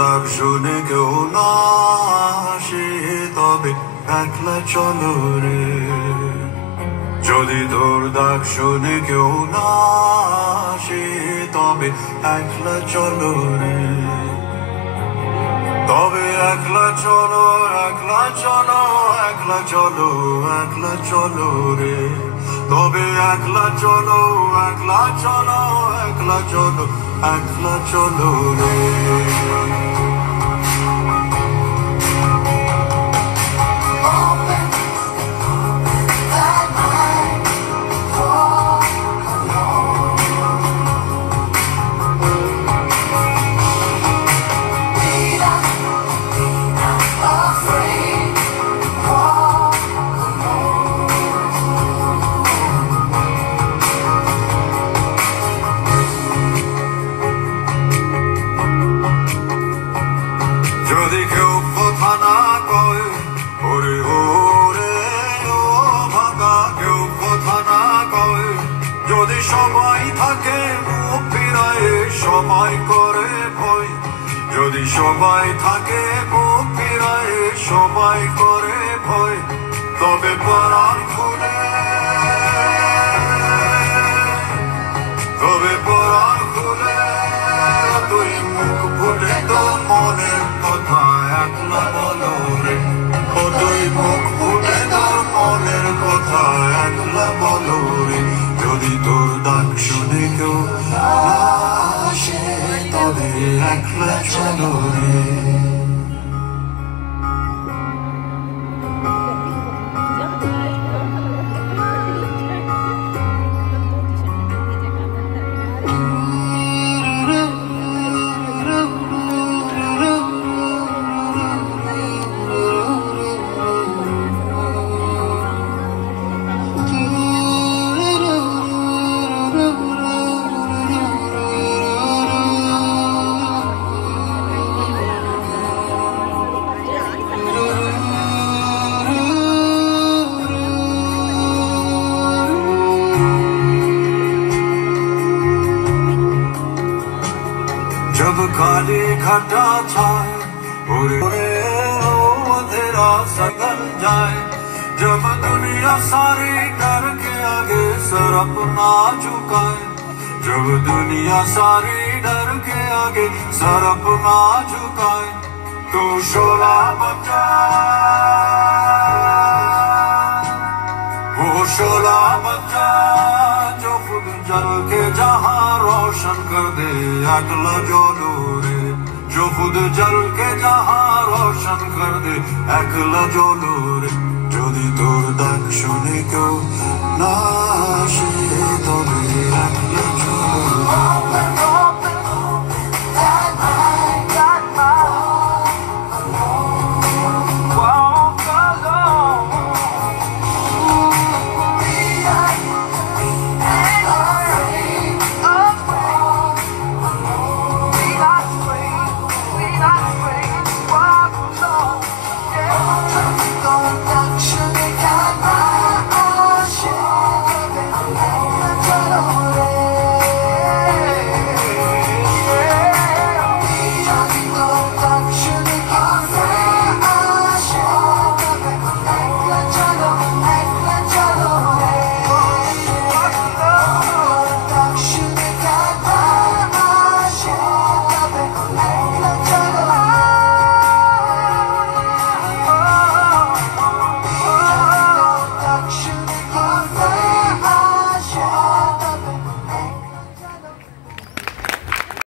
ডাক শুনে কেউ না আসে তবে একলা চলো রে যদি তোর ডাক শুনে কেউ না আসে তবে একলা চলো রে তবে একলা চলো একলা চলো একলা চলো একলা চলো রে তবে একলা চলো একলা চলো একলা চলো একলা চলো রে যদি কেউ কথা না কয় ওরে ওরে ও ভাগা কেউ কথা না কয় যদি সবাই থাকে মুখ ফিরায় সবাই করে ভয় যদি সবাই থাকে মুখ ফিরায় সবাই করে ভয় তবে পরাণ খুলে তবে পরাণ খুলে তুই মুখ ফুটে তোর মনের কথা একলা বলো রে ও তুই মুখ ফুটে তোর মনের কথা একলা বলো রে যদি তোর ডাক শুনে কেউ আসে তবে একলা চলো রে जब खाली घटा छाए पूरे अंधेरा सगन जाए जब दुनिया सारी डर के आगे सर अपना झुकाए जब दुनिया सारी डर के आगे सर अपना झुकाए तो शोला बचा वो शोला बचा जो खुद जल के जहां रोशन कर दे अगला जोलो रे जो खुद जल के जहां रोशन कर दे अगला जोलो रे যদি তোর ডাক শুনে কেউ না আসে তবে